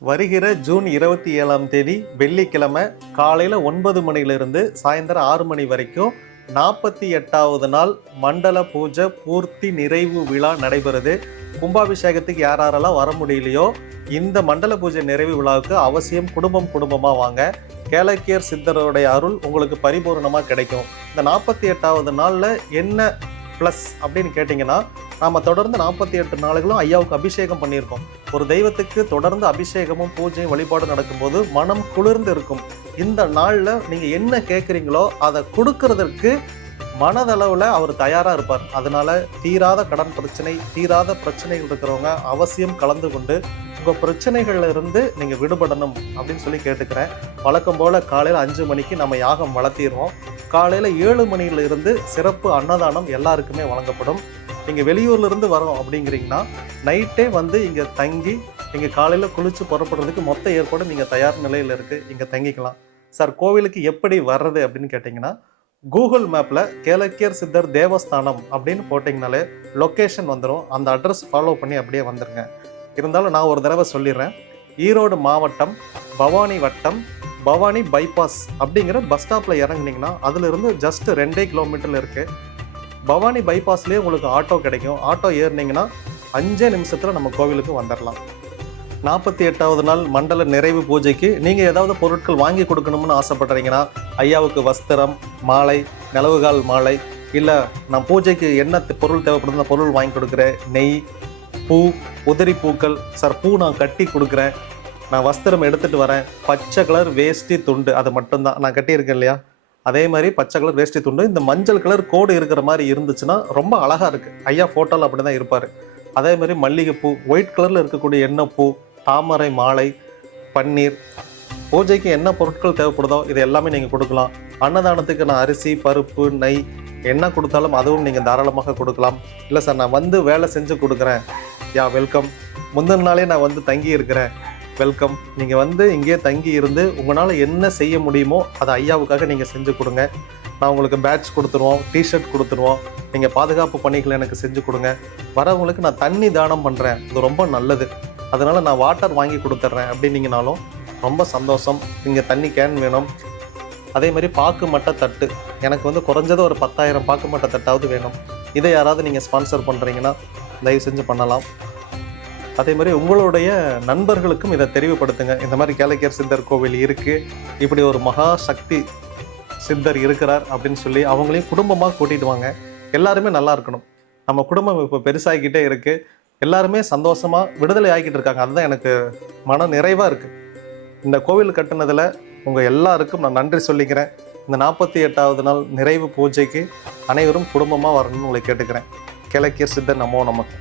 வருகிற ஜூன் இருபத்தி ஏழாம் தேதி வெள்ளிக்கிழமை காலையில் ஒன்பது மணியிலிருந்து சாயந்தரம் ஆறு மணி வரைக்கும் நாற்பத்தி எட்டாவது நாள் மண்டல பூஜை பூர்த்தி நிறைவு விழா நடைபெறுது. கும்பாபிஷேகத்துக்கு யாரெல்லாம் வர முடியலையோ இந்த மண்டல பூஜை நிறைவு விழாவுக்கு அவசியம் குடும்பம் குடும்பமாக வாங்க. கேளக்கியர் சித்தருடைய அருள் உங்களுக்கு பரிபூர்ணமாக கிடைக்கும். இந்த நாற்பத்தி எட்டாவது நாளில் என்ன ப்ளஸ் அப்படின்னு கேட்டிங்கன்னா நாம் தொடர்ந்து நாற்பத்தி எட்டு நாளுகளும் ஐயாவுக்கு அபிஷேகம் பண்ணியிருக்கோம். ஒரு தெய்வத்துக்கு தொடர்ந்து அபிஷேகமும் பூஜையும் வழிபாடு நடக்கும்போது மனம் குளிர்ந்து இருக்கும். இந்த நாளில் நீங்கள் என்ன கேட்குறீங்களோ அதை கொடுக்கறதற்கு மனதளவில் அவர் தயாராக இருப்பார். அதனால் தீராத கடன் பிரச்சனை தீராத பிரச்சனைகள் இருக்கிறவங்க அவசியம் கலந்து கொண்டு உங்கள் பிரச்சனைகள்ல இருந்து நீங்கள் விடுபடணும் அப்படின்னு சொல்லி கேட்டுக்கிறேன். வழக்கம் போல் காலையில் அஞ்சு மணிக்கு நம்ம யாகம் வளர்த்திடுவோம் காலையில் ஏழு மணியில இருந்து சிறப்பு அன்னதானம் எல்லாருக்குமே வழங்கப்படும். நீங்கள் வெளியூர்லேருந்து வரோம் அப்படிங்கிறீங்கன்னா நைட்டே வந்து இங்கே தங்கி நீங்கள் காலையில் குளித்து புறப்படுறதுக்கு மொத்த ஏற்பாடு நீங்கள் தயார் நிலையில் இருக்குது இங்கே தங்கிக்கலாம். சார் கோவிலுக்கு எப்படி வர்றது அப்படின்னு கேட்டிங்கன்னா கூகுள் மேப்பில் கேலக்கியர் சித்தர் தேவஸ்தானம் அப்படின்னு போட்டிங்கனாலே லொக்கேஷன் வந்துடும் அந்த அட்ரஸ் ஃபாலோ பண்ணி அப்படியே வந்துருங்க. இருந்தாலும் நான் ஒரு தடவை சொல்லிடுறேன். ஈரோடு மாவட்டம் பவானி வட்டம் பவானி பைபாஸ் அப்படிங்கிற பஸ் ஸ்டாப்பில் இறங்குனீங்கன்னா அதுலேருந்து ஜஸ்ட் ரெண்டே கிலோமீட்டரில் இருக்குது பவானி பைபாஸ்லேயே உங்களுக்கு ஆட்டோ கிடைக்கும். ஆட்டோ ஏறினீங்கன்னா அஞ்சே நிமிஷத்தில் நம்ம கோவிலுக்கு வந்துடலாம் நாற்பத்தி எட்டாவது நாள் மண்டல நிறைவு பூஜைக்கு நீங்கள் ஏதாவது பொருட்கள் வாங்கி கொடுக்கணும்னு ஆசைப்படுறீங்கன்னா ஐயாவுக்கு வஸ்திரம் மாலை நிலவுகால் மாலை இல்லை நான் பூஜைக்கு என்ன பொருள் தேவைப்படுது அந்த பொருள் வாங்கி கொடுக்குறேன் நெய் பூ உதிரி பூக்கள் சார் பூ நான் கட்டி கொடுக்குறேன். நான் வஸ்திரம் எடுத்துகிட்டு வரேன். பச்சை கலர் வேஷ்டி துண்டு அது மட்டும்தான். நான் கட்டியிருக்கேன் இல்லையா? அதே மாதிரி பச்சை கலர் வேஷ்டி துண்டு இந்த மஞ்சள் கலர் கோடு இருக்கிற மாதிரி இருந்துச்சுன்னா ரொம்ப அழகாக இருக்குது ஐயா ஃபோட்டோவில் அப்படி தான் இருப்பார். அதே மாதிரி மல்லிகைப்பூ ஒயிட் கலரில் இருக்கக்கூடிய எண்ணெய் பூ தாமரை மாலை பன்னீர் பூஜைக்கு என்ன பொருட்கள் தேவைப்படுதோ இது எல்லாமே நீங்கள் கொடுக்கலாம். அன்னதானத்துக்கு நான் அரிசி பருப்பு நெய் என்ன கொடுத்தாலும் அதுவும் நீங்கள் தாராளமாக கொடுக்கலாம். இல்லை சார் நான் வந்து வேலை செஞ்சு கொடுக்குறேன். யா வெல்கம் முந்தின நாளே நான் வந்து தங்கி இருக்கிறேன். வெல்கம் நீங்கள் வந்து இங்கேயே தங்கி இருந்து உங்களால் என்ன செய்ய முடியுமோ அதை ஐயாவுக்காக நீங்கள் செஞ்சு கொடுங்க. நான் உங்களுக்கு பேட்ச் கொடுத்துருவோம் டிஷர்ட் கொடுத்துருவோம். நீங்கள் பாதுகாப்பு பணிகளை எனக்கு செஞ்சு கொடுங்க. வரவங்களுக்கு நான் தண்ணி தானம் பண்ணுறேன் இது ரொம்ப நல்லது. அதனால் நான் வாட்டர் வாங்கி கொடுத்துட்றேன் அப்படின்னீங்கனாலும் ரொம்ப சந்தோஷம். நீங்கள் தண்ணி கேன் வேணும். அதே மாதிரி பாக்கு மட்ட தட்டு எனக்கு வந்து குறைஞ்சது ஒரு பத்தாயிரம் பாக்கு மட்ட தட்டாவது வேணும். இதை யாராவது நீங்கள் ஸ்பான்சர் பண்ணுறீங்கன்னா தயவு செஞ்சு பண்ணலாம். அதே மாதிரி உங்களுடைய நண்பர்களுக்கும் இதை தெரிவுபடுத்துங்க இந்த மாதிரி கேலக்கியர் சித்தர் கோவில் இருக்குது இப்படி ஒரு மகா சக்தி சித்தர் இருக்கிறார் அப்படின்னு சொல்லி அவங்களையும் குடும்பமாக கூட்டிகிட்டு வாங்க. எல்லாருமே நல்லா இருக்கணும். நம்ம குடும்பம் இப்போ பெருசாகிக்கிட்டே இருக்குது எல்லாருமே சந்தோஷமாக விடுதலை ஆகிக்கிட்டு இருக்காங்க. அதுதான் எனக்கு மன நிறைவாக இருக்குது இந்த கோவில் கட்டினதில் உங்கள் எல்லாருக்கும் நான் நன்றி சொல்லிக்கிறேன். இந்த நாற்பத்தி எட்டாவது நாள் நிறைவு பூஜைக்கு அனைவரும் குடும்பமாக வரணும்னு உங்களை கேட்டுக்கிறேன். கிழக்கிய சித்தர் நமோ நமக்கு